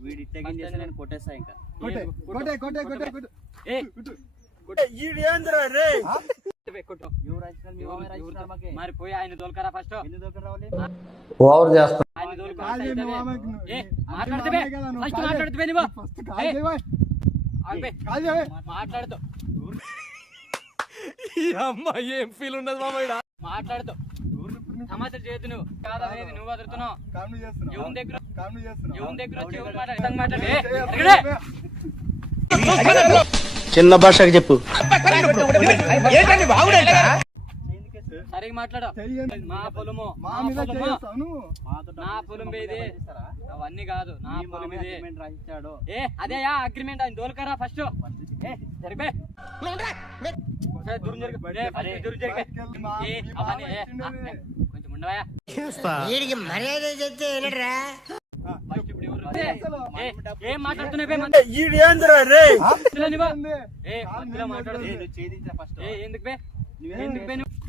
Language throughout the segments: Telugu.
వీడి టెకింగ్ చేసి నేను కొట్టేస్తా ఇంకా మరి పోయి ఆయన దొరకరా ఫస్ట్ ఎందుకు దొరకరు రావాలి ఓవర్ చేస్తా ఆయన మాట్లాడుతూ ఏం ఫీల్ ఉండదు మామయ్య మాట్లాడుతూ సమస్య చేతు నువ్వు కాదనేది నువ్వు వదులుతున్నావు ఎవరి దగ్గర వచ్చి ఎవరు మాట్లాడు చిన్న భాషకి చెప్పు సరిగ్గా మాట్లాడు మా పొలము నా పొలం ఇది అవన్నీ కాదు నా పొలం ఇది రాసిచ్చాడు అదే అగ్రిమెంట్ ఆయన దోలకరా ఫస్ట్ జరిపే కొంచెం ఉండవా ఏం మాట్లాడుతున్నావు ఎందుకు బే ఎందుకు బే నువ్వు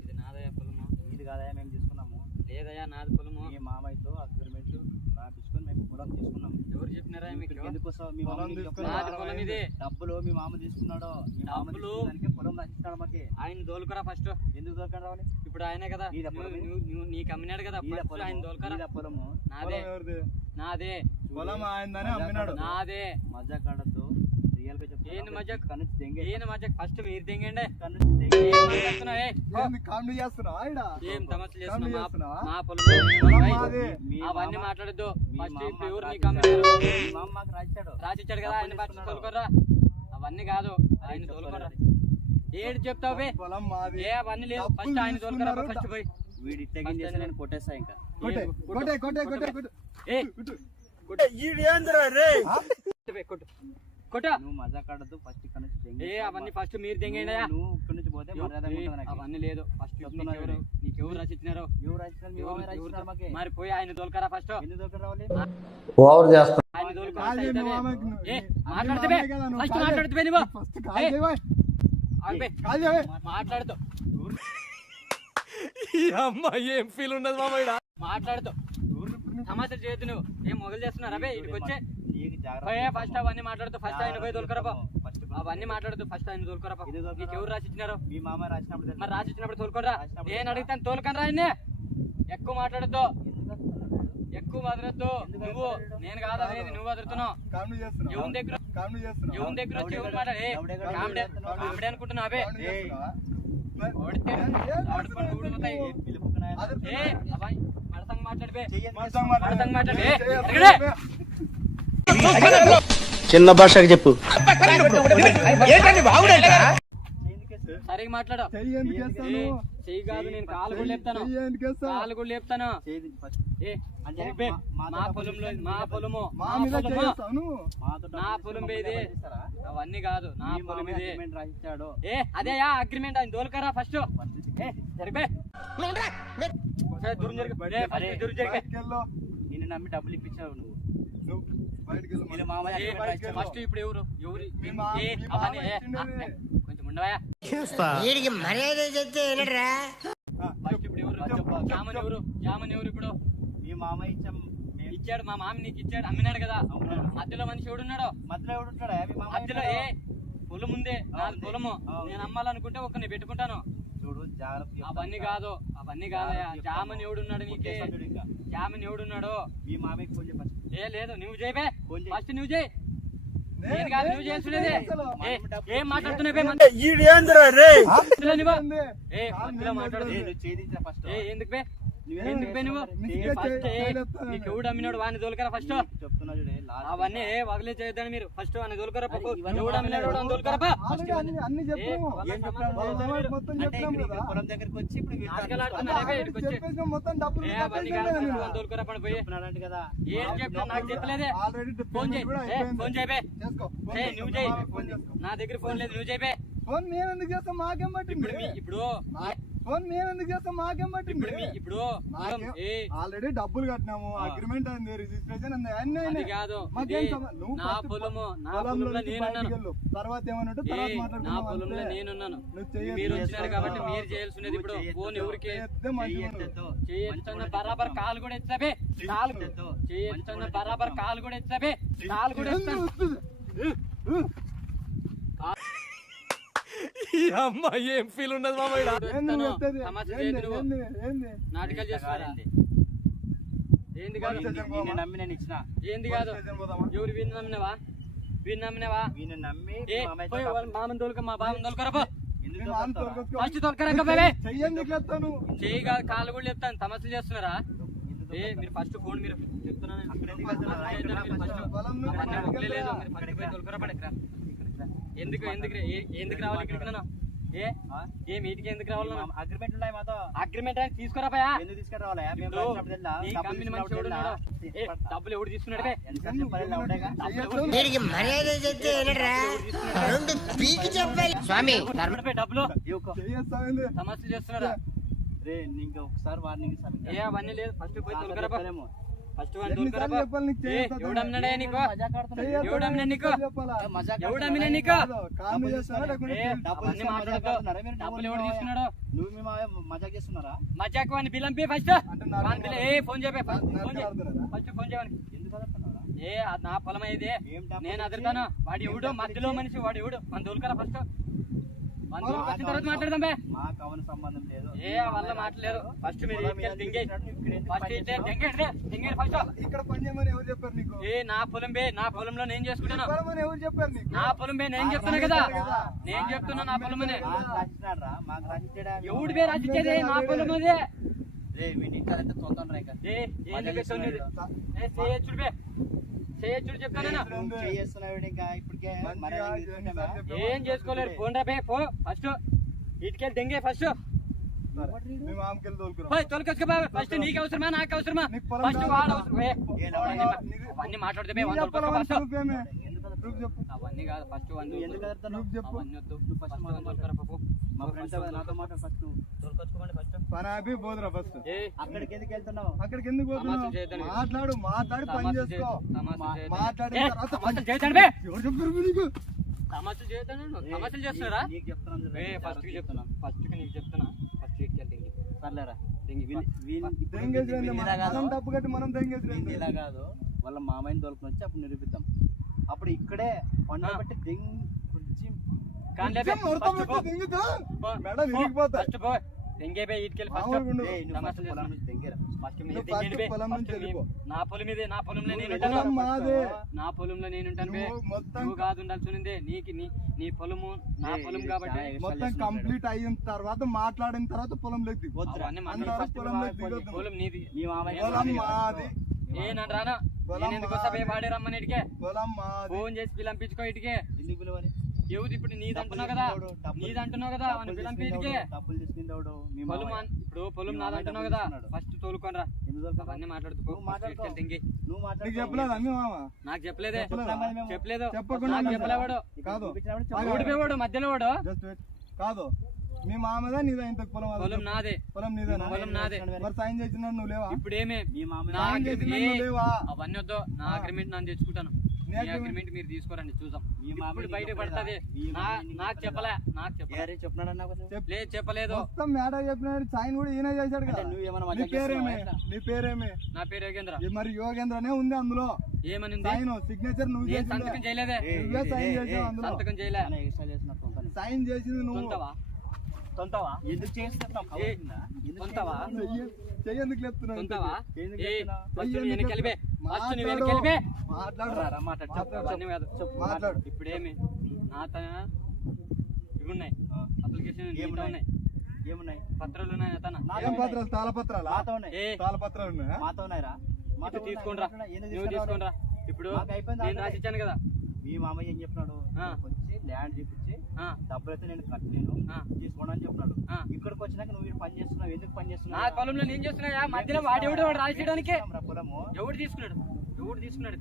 ఇది నాదయ్యా పొలము ఇది కాదయా మేము తీసుకున్నాము లేదయ్యా నాది పొలము మీ మామయ్యతో అగ్రిమెంట్ రాపించుకొని మేము పొలం తీసుకున్నాము ఎవరు చెప్పినారా మీకు ఎందుకోసం మీ మామ నాది పొలం ఇది డబ్బులు మీ మామ తీసుకున్నాడు డబ్బులు పొలం రాసిస్తాడు మాకి ఆయన దోలుకరా ఫస్ట్ ఎందుకు దొరకడం రావాలి ఇప్పుడు ఆయనే కదా నీకు అమ్మినాడు కదా ఆయన దోలుకరా పొలము నాదే నాదే పొలం ఆయననే అమ్మినాడు నాదే మజా కాడద్దు రియల్ గా చెప్తా ఏంది మజా కనుచి దెంగే ఏంది మజా ఫస్ట్ మీరు తెంగండి కనుచి దెంగే ఏం సమస్య చేస్తున్నావు మా పొలం అవన్నీ మాట్లాడద్దు ఫస్ట్ ఇప్పుడు ఎవరు నీకు అమ్మినారు మీ మామ మాకు రాసిచ్చాడు రాసిచ్చాడు కదా ఆయన ఫస్ట్ తోలుకోర్రా అవన్నీ కాదు ఆయన తోలుకోర్రా ఏడు చెప్తావు బే పొలం మాది ఏ అవన్నీ లేవు ఫస్ట్ ఆయన తోలుకోరా ఫస్ట్ పోయి వీడి టెకింగ్ చేసి నేను కొట్టేస్తా ఇంకా కొట్ట నువ్వు మజా కాడద్దు ఫస్ట్ కనుచి దెంగే అవన్నీ ఫస్ట్ మీరు తెంగండి నువ్వు ఇక్కడ నుంచి పోతే మర్యాద ఉంటుంది నాకు అవన్నీ లేదు ఫస్ట్ నీకెవరు రాసిచ్చినారు ఎవరు రాసిస్తారు మీ మామ రాసిస్తారు మాకి మరి పోయి ఆయన తోలుకరా ఫస్ట్ ఎందుకు దొరకరు రావాలి ఓవర్ చేస్తా ఆయన మాట్లాడుతూ ఏం ఫీల్ ఉండదు మామయ్య మాట్లాడుతూ సమస్య చేతు నువ్వు ఏం మొదలు చేస్తున్నారా బే ఇటుకు వచ్చే ఫస్ట్ అవన్నీ మాట్లాడుతూ ఫస్ట్ ఆయన పోయి తోలుకరా అవన్నీ మాట్లాడుతూ ఫస్ట్ ఆయన తోలుకరా నీకు ఎవరు రాసిచ్చినారు మీ మామ రాసినప్పుడు మరి రాసిచ్చినప్పుడు తోలుకోరా నేను అడుగుతాను తోలుకనరా ఆయన్ని ఎక్కువ మాట్లాడద్దు ఎక్కువ వదలొద్దు నువ్వు నేను కాదనేది నువ్వు వదులుతున్నావు ఎవరి దగ్గర వచ్చి ఎవరు మాట్లాడు కామెడీ అనుకుంటున్నావు అవే చిన్న భాషకి చెప్పు సరిగ్గా మాట్లాడు చెయ్యి కాదు నేను కాలు కూడా లేపుతాను మా పొలంలో మా పొలము నా పొలం ఇది అవన్నీ కాదు నా పొలం ఇది రాసిచ్చాడు అదే అగ్రిమెంట్ ఆయన దోలకరా ఫస్ట్ జరిపే నిన్ను నమ్మి డబ్బులు ఇప్పించావు నువ్వు ఫస్ట్ ఇప్పుడు ఎవరు కొంచెం ఉండవా మర్యాద చెప్తే ఫస్ట్ ఇప్పుడు ఎవరు జామన్ ఎవరు ఇప్పుడు మీ మామ ఇచ్చాడు మా మామ నీకు ఇచ్చాడు అమ్మినాడు కదా మధ్యలో మనిషి ఎవడున్నాడు మధ్యలో ఎవడుంటాడా మధ్యలో పొలం ఉందే నాది పొలము నేను అమ్మాలనుకుంటే ఒక్కని పెట్టుకుంటాను చూడు జాగ్రత్త అవన్నీ కాదు జామన్ ఎవడున్నాడు నీకే జామన్ ఎవడున్నాడు మీ మామకి ఫోన్ చెప్పండి లేదు నువ్వు చేయబే ఫస్ట్ నువ్వు చేయి నేను కాదు నువ్వు చేస్తున్నది ఏం మాట్లాడుతున్నావు మాట్లాడు ఎందుకు బే ఎందుకు బే నువ్వు ఫస్ట్ నీకు ఎవడు అమ్మినాడు వాడిని దొలకరా ఫస్ట్ చెప్తున్నా చూడే అవన్నీ వదిలే చేయొద్దని మీరు ఫస్ట్ వాడిని దొలకరా ఎవడు అమ్మినాడు దొలకరా పొలం దగ్గరికి వచ్చి దొలకరా పని పోయి కదా ఏం చెప్పినా నాకు చెప్పలేదే ఫోన్ చేయి ఫోన్ చేయబే నువ్వు చేయి నా దగ్గర ఫోన్ లేదు నువ్వు చేయబే ఫోన్ నేను ఎందుకు చేస్తా మాకేం బట్టి ఇప్పుడు ఫోన్ మేము ఎందుకు చేస్తాం? మాకేం పట్టింది? ఇప్పుడు ఆల్రెడీ డబ్బులు కట్టినాము, అగ్రిమెంట్ అయింది, రిజిస్ట్రేషన్ అయింది, అన్ని అది అయినాయి. కాదు మాకేం నువ్వు నా పొలము నా పొలంలో నేనున్నాను. తర్వాత ఏమన్నట్టు తర్వాత నా మాట్లాడుకున్నాం. పొలంలో నేనున్నాను. నువ్వు చెయ్యొద్దు. మీరు వచ్చినారు కాబట్టి మీరు చేయాల్సినది. ఇప్పుడు ఫోన్ ఎవరికి చేయొచ్చున్న బరాబర్ కాలు కూడా ఎత్తాబే, కాలు చేయొచ్చున్న బరాబర్ కాలు కూడా ఎత్తాబే, కాలు కూడా ఎత్తాను. ఏం ఫీల్ ఉన్నది మామయ్య? నాటకాలు చేస్తున్నారా? ఏంది కాదు, నిన్ను నమ్మి నేను ఇచ్చిన. ఏంది కాదు. ఎవరు వీడిని నమ్మినవా? వీడిని నమ్మినవా? వీడిని నమ్మి మామని తోలుక, మా బామని తోలుకరా పో. ఎందుకు తోలుతారా? ఫస్ట్ తోలుకరా బాబే. చెయ్యందుకు లేస్తాను. చెయ్యి కాదు, కాలు కూడా ఎత్తాను. తమస్సులు చేస్తున్నారా? మీరు ఫస్ట్ ఫోన్ మీరు చెప్తున్నాను. ఎందుకు ఎందుకు ఎందుకు రావాలి ఇక్కడికి? నన్ను ఏ మీటికి ఎందుకు రావాలి? అగ్రిమెంట్ ఉన్నాయి మాతో. అగ్రిమెంట్ అని తీసుకురా భయ. ఎందుకు తీసుకురావాలా? మేము డబ్బులు ఎవడు తీసుకున్నాడు బే? వీడికి మర్యాద చెప్తే వినరా? రెండు పీకి చెప్పాలి స్వామి. డబ్బులు చెయ్యేస్తామండి. సమస్యలు చేస్తున్నారా? రే నీకు ఒకసారి వార్నింగ్ ఇస్తాను. ఏ అవన్నీ లేదు. ఫస్ట్ పోయి తోలుకరా బా. ఫస్ట్ వన్ ఎన్నిసార్లు తోలుకరా బా. చెప్పాలి నీకు చేస్తాను? ఎవడమ్మినాడే నీకు? చెయ్యేస్తాను. ఎవడమ్మినా నీకు? చెప్పాలా? ఎవడమ్మినా నీకు? కామెడీ చేస్తారా? లేకుంటే అవన్నీ మాట్లాడద్దు. డబ్బులు ఎవడు తీసుకున్నాడు? నువ్వు మేము మజాక్ చేస్తున్నారా? మధ్యాకి వాడిని బిల్ పంపి ఫస్ట్. వాడిని బిల్ ఫోన్ చేయబే. ఫస్ట్ ఫోన్ చేయమని. ఎందుకు అడుగుతున్నారా? అది నా పొలం అయ్యేది. నేను అదురుతాను. వాడు ఎవడు మధ్యలో మనిషి, వాడు ఎవడు? మన తోలుకరా ఫస్ట్. మన తోలుకొచ్చిన తర్వాత మాట్లాడదాం బే. మాకు అవన్నీ సంబంధం లేదు. వల్ల మాట్లాడలేదు. ఫస్ట్ మీరు దింగే ఫస్ట్ దింగే ఫస్ట్. ఇక్కడ పని చేయమని ఎవరు చెప్పారు నీకు? నా పొలం బే. నా పొలంలో నేను చేసుకుంటాను. పొలమని ఎవరు చెప్పారు నీకు? నా పొలం బే. నేను చెప్తున్నా కదా, నేను చెప్తున్నా నా పొలం అని. మాకు రాసినారా? మాకు రాసిచ్చాడా? ఎవడు బే రాసిచ్చేది? నా పొలం అదే. రే వీటి ఇంట్లో చూద్దాం రా. చేయొచ్చుడు బే, చేయొచ్చుడు చెప్తాను. చేస్తున్నావు ఇంకా ఇప్పటికే. ఏం చేసుకోలేరు. ఫోన్ రా బే. పో ఫస్ట్ ఇటుకెళ్ళి దింగే ఫస్ట్. మేము ఆమెకెళ్ళి తోలుకున్నాం. పోయి తొలకొచ్చుకో బాబు. ఫస్ట్ నీకు అవసరమా నాకు అవసరమా? ఫస్ట్ వాడు అవసరం. అవన్నీ మాట్లాడితే బే. వంద రూపాయలు ఫస్ట్. అవన్నీ కాదు. ఫస్ట్ వంద ఎందుకు అడుగుతున్నావు? అవన్నీ వద్దు. ఫస్ట్ వంద రూపాయలు పప్పు. మా ఫ్రెండ్స్ నాతో మాట్లాడు. ఫస్ట్ నువ్వు తోలుకొచ్చుకోమని ఫస్ట్. పని ఆపి పోదురా ఫస్ట్. అక్కడికి ఎందుకు వెళ్తున్నావు? అక్కడికి ఎందుకు పోతున్నావు? మాట్లాడు, మాట్లాడి పని చేసుకో. మాట్లాడిన తర్వాత సమస్యలు చేస్తాను బే. ఎవరు చెప్పారు నీకు? సమస్యలు చేస్తాను. సమస్యలు చేస్తున్నారా? నీకు చెప్తున్నాను. ఫస్ట్ కి చెప్తున్నా. ఫస్ట్ కి నీకు చెప్తున్నా. ఫస్ట్ ఇటుకెళ్ళి దింగి. సర్లేరా. దెంగేసి మనం డబ్బు కట్టి మనం దెంగేసి ఇలా కాదు. వాళ్ళ మామయ్యని తోలుకొని వచ్చి అప్పుడు నిరూపిద్దాం. అప్పుడు ఇక్కడే పండుగ బట్టి కుర్చీ మేడం విరిగిపోతా. ఫస్ట్ పో దెంగే బే. ఇటుకెళ్ళి ఫస్ట్. నా పొలం ఇదే. నా పొలంలో నేను ఉంటాను. నా పొలంలో నేను ఉంటాను బే. నువ్వు కాదు ఉండాల్సిందే. నీ పొలము నా పొలం కాబట్టి మొత్తం కంప్లీట్ అయిన తర్వాత మాట్లాడిన తర్వాత పొలంలోకి దిగు. పొలం నీది. పొలం మాది. నన్ను రానా? నేను ఎందుకు వస్తా బే? వాడే రమ్మని ఇటుకే పొలం మాది. ఫోన్ చేసి పిలంపించుకో ఇటుకే. ఎందుకు పిలవాలి? ఎవరు ఇప్పుడు నీదంటున్నావు కదా, నీదంటున్నావు కదా. పిలంపి ఇటుకే. డబ్బులు తీసుకుంటాడు. పొలం ఇప్పుడు పొలం నాదంటున్నావు కదా. ఫస్ట్ తోలుకోనరా. అవన్నీ మాట్లాడుతూ నువ్వు నీకు చెప్పలేదు అన్ని మామ? నాకు చెప్పలేదే. చెప్పలేదు. చెప్పకుండా నాకు చెప్పలేవాడు కాదు. ఓడిపోయాడు మధ్యలో వాడు. Just wait. కాదు మీ మామదా నీదా? ఇంత పొలం పొలం నాదే. పొలం నీదేనా? పొలం నాదే. మరి సైన్ చేసిన నువ్వు లేవా? ఇప్పుడు ఏమే సైన్ చేసిన నువ్వు లేవా? అవన్నీ వద్దు. నా అగ్రిమెంట్ నన్ను తెచ్చుకుంటాను. అగ్రిమెంట్ మీరు తీసుకోరండి చూద్దాం. ఇప్పుడు బయట పడుతుంది. నాకు చెప్పలే. నాకు చెప్పలేదు. చెప్పలేదు. మొత్తం మేడం చెప్పినాడు. సైన్ కూడా ఈయన చేశాడు కదా. నీ పేరేమి? నీ పేరేమి? నా పేరు యోగేంద్ర. మరి యోగేంద్రనే ఉంది అందులో. ఏమని సైన్ సిగ్నేచర్ నువ్వు చేసి సంతకం చేయలేదే. నువ్వే సైన్ చేసావు అందులో. సంతకం చేయలే. సైన్ చేసింది నువ్వు. తొంతవా? ఎందుకు చేస్తున్నావు? తొంతవా? చెయ్యేందుకు లేపుతున్నావు? తొంతవా? మాట్లాడు. ఇప్పుడేమి నా తన ఇవి ఉన్నాయి. అప్లికేషన్ ఉన్నాయి. ఏమున్నాయి? పత్రాలు ఉన్నాయి. తన ఏం పత్రాలు? తాళపత్రాలు. తాళపత్రాలు ఉన్నాయా? మాతో ఉన్నాయిరా. తీసుకోనరా. నువ్వు తీసుకోనరా. ఇప్పుడు నేను రాసిచ్చాను కదా. మీ మామయ్య ఏం చెప్పినాడు? వచ్చి ల్యాండ్ చూపించి డబ్బులు అయితే నేను కట్టలేను తీసుకోండి అని చెప్పినాడు. ఇక్కడికి వచ్చినాక నువ్వు పని చేస్తున్నావు. ఎందుకు పని చేస్తున్నావు? నా పొలంలో నేను చేస్తున్నా. మధ్యలో వాడెవడు వాడు రాసేయడానికి పొలము ఎవడు తీసుకున్నాడు? ఎవడు తీసుకున్నాడు?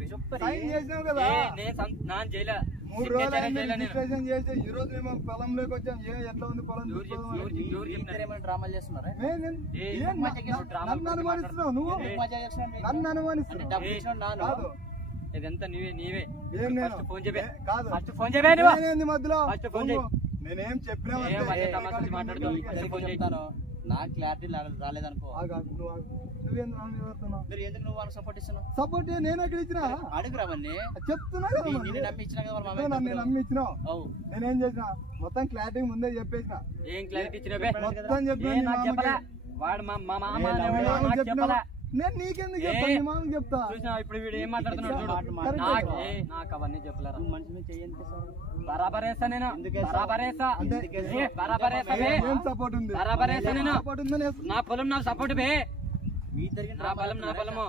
సైన్ చేసినావు కదా. నేను చేయలే. 3 రోజులు అయింది రిజిస్ట్రేషన్ చేసి ఈ రోజు మేము పొలంలోకి వచ్చాం. ఎట్లా ఉంది పొలం డ్రామాలు చేస్తున్నారా? నన్ను అనుమానిస్తున్నావు నువ్వు, నన్ను అనుమానిస్తున్నావు కాదు. ఇదంతా నీవే ఏం నేను ఫస్ట్ ఫోన్ చెప్పే కాదు, ఫస్ట్ ఫోన్ చెప్పే నువ్వు నేనేంది మధ్యలో ఫస్ట్ ఫోన్ చేయి. నేనేం చెప్పినా ఏం మధ్య తమాషా మాట్లాడుతావు? నాకు క్లారిటీ రాలేదనుకో. నువ్వేం ఎవరుతున్నావు? మీరు ఎందుకు నువ్వు వాళ్ళకి సపోర్ట్ ఇస్తున్నావు? సపోర్ట్ నేను ఎక్కడ ఇచ్చినా అడుగురావన్నీ చెప్తున్నా కదా మరి. నేను నమ్మి ఇచ్చినా కదా వాళ్ళ నన్ను మామయ్య. నమ్మి ఇచ్చినావు. అవు నేనేం చేసిన మొత్తం క్లారిటీ ముందే చెప్పేసిన. ఏం క్లారిటీ ఇచ్చినవే? మొత్తం చెప్పినా ఏ నీ నాకు చెప్పలా మామకి. వాడు మా మామ మామకి నాకు చెప్పినా. చెప్పలా. నేను నీకెందుకు చెప్తా, నీ మామకి చెప్తా. చూసినా ఇప్పుడు వీడు ఏం మాట్లాడుతున్నాడు చూడు. కరెక్ట్ నాకు నాకు అవన్నీ చెప్పలేరా? నువ్వు మనిషి మీద చెయ్యండి బరాబర్ వేస్తా నేను, ఎందుకు బరాబర్ వేస్తా, అంటే బరాబర్ వేస్తా బే. ఏం సపోర్ట్ ఉంది? బరాబర్ వేస్తా నేను. సపోర్ట్ ఉందని నా పొలం నాకు సపోర్ట్ బే. మీ జరిగిన నా పొలం నా పొలము.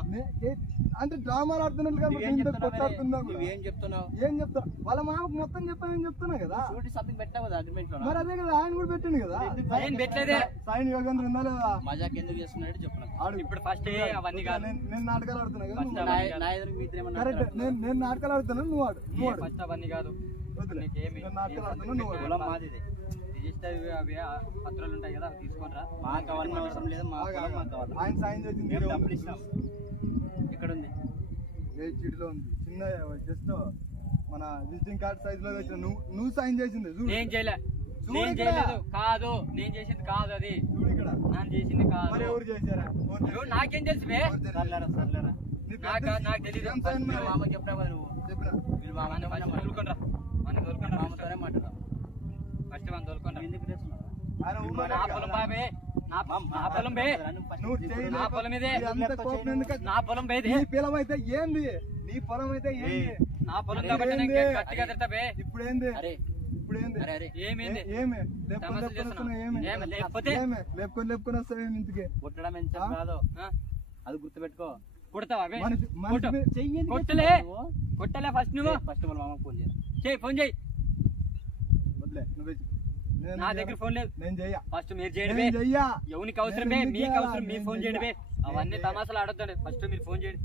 అంటే డ్రామాలు ఆడుతున్నట్లు కాబట్టి ఇంత కొట్టాడుతున్నావు. నువ్వేం చెప్తున్నావు? ఏం చెప్తా? వాళ్ళ మామకు మొత్తం చెప్పానని చెప్తున్నా కదా. షూరిటీ సంథింగ్ పెట్టావు కదా అగ్రిమెంట్ లో. మరి అదే కదా ఆయన కూడా పెట్టిండు కదా. ఏం పెట్టలేదే. సాయిన్ యోగేంద్ర ఉందా లేదా? మజాక్ ఎందుకు చేస్తున్నాడు చెప్పు నాకు. ఆడు ఇప్పుడు ఫస్ట్ అవన్నీ కాదు. నేను నాటకాలు ఆడుతున్నా కదా. First నువ్వు అవన్నీ నా ఎదురు మీ ఇద్దరు ఏమన్నా కరెక్ట్. నేను నాటకాలు ఆడుతున్నా, నువ్వు ఆడు. నువ్వు ఆడు. ఫస్ట్ అవన్నీ కాదు. వదిలే. నీకేమి నేను నాటకాలు ఆడుతున్నా, నువ్వు ఆడు. పొలం మాది ఇది. రిజిస్టర్ అవి పత్రాలు ఉంటాయి కదా, అవి తీసుకోనరా. మాకు అవన్నీ అవసరం లేదు. మా పొలం మాకు కావాలి. ఆయన సాయం చేసింది మేము డబ్బులు ఇస్తాం. ఇక్కడ ఉంది ఏ చీటిలో ఉంది చిన్న జస్ట్ మన విజిటింగ్ కార్డ్ సైజ్ లో వచ్చిన నువ్వు సైన్ చేసింది చూడు. నేను చేయలే, చూడు నేను ఇక్కడ. చేయలేదు. కాదు, నేను చేసింది కాదు అది. చూడు ఇక్కడ. నేను చేసింది కాదు. మరి ఎవరు చేశారా? ఎవరు చేశారు? ఎవరు నాకేం తెలుసు బే? ఎవరు చేశారు? సర్లేరా సర్లేరా. నీ నాకు పెద్ద- నాకు తెలీదు. ఏం సైన్ మీ మరి? మామకి చెప్పినావు కదా నువ్వు. చెప్పినా. వీళ్ళు మా మన ఫస్ట్ తోలుకొనరా, మన తోలుకొనరా. మామతోనే మాట్లాడదాం. ఫస్ట్ మన తోలుకొనరా. ఎందుకు చేస్తున్నావు? ఆయన నా ఊరుకోలేడు పొలం కదా. బాబే, నా పొలం బే, నువ్వు చేయి నా పొలం ఇదే. నీ అంత కోపం ఎందుకు? నా పొలం బేది. నీ పొలం అయితే ఏంది? నీ పొలం అయితే ఏంది? నా పొలం కాబట్టి నేను ఏంది? గట్టిగా తిడతా బే. ఇప్పుడు ఏంది? అరే ఇప్పుడు ఏంది? అరే అరే ఏమైంది? ఏమి లేపుకొని తమాషా లేపుకొని చేస్తున్నావు. వస్తున్నావు ఏమి? ఏమి? లేకపోతే లేపుకొని వస్తావేమి ఇంటికి? కొట్టడం ఎంత కాదు ఆ? అది గుర్తుపెట్టుకో. కొడతావా బే? మనిషి కొట్టు. మీద- కొట్టలే, కొట్టలే ఫస్ట్ నువ్వు. ఫస్ట్ వాళ్ళ మామకి ఫోన్ చేయాలి. చేయి, ఫోన్ చేయి. వదిలే, నువ్వే చెయ్యి. నేను నా దగ్గర ఫోన్ లేదు. నేను చెయ్య. ఫస్ట్ మీరు చేయండి బే. నేను చెయ్య. ఎవరికి అవసరం బే? నేను ఎందుకు మీకు చేయాలా? అవసరం, మీరు నేను ఫోన్ చేయండి బే. చెయ్య. అవన్నీ తమాసాలు ఆడొద్దండి. ఫస్ట్ మీరు ఫోన్ చేయండి.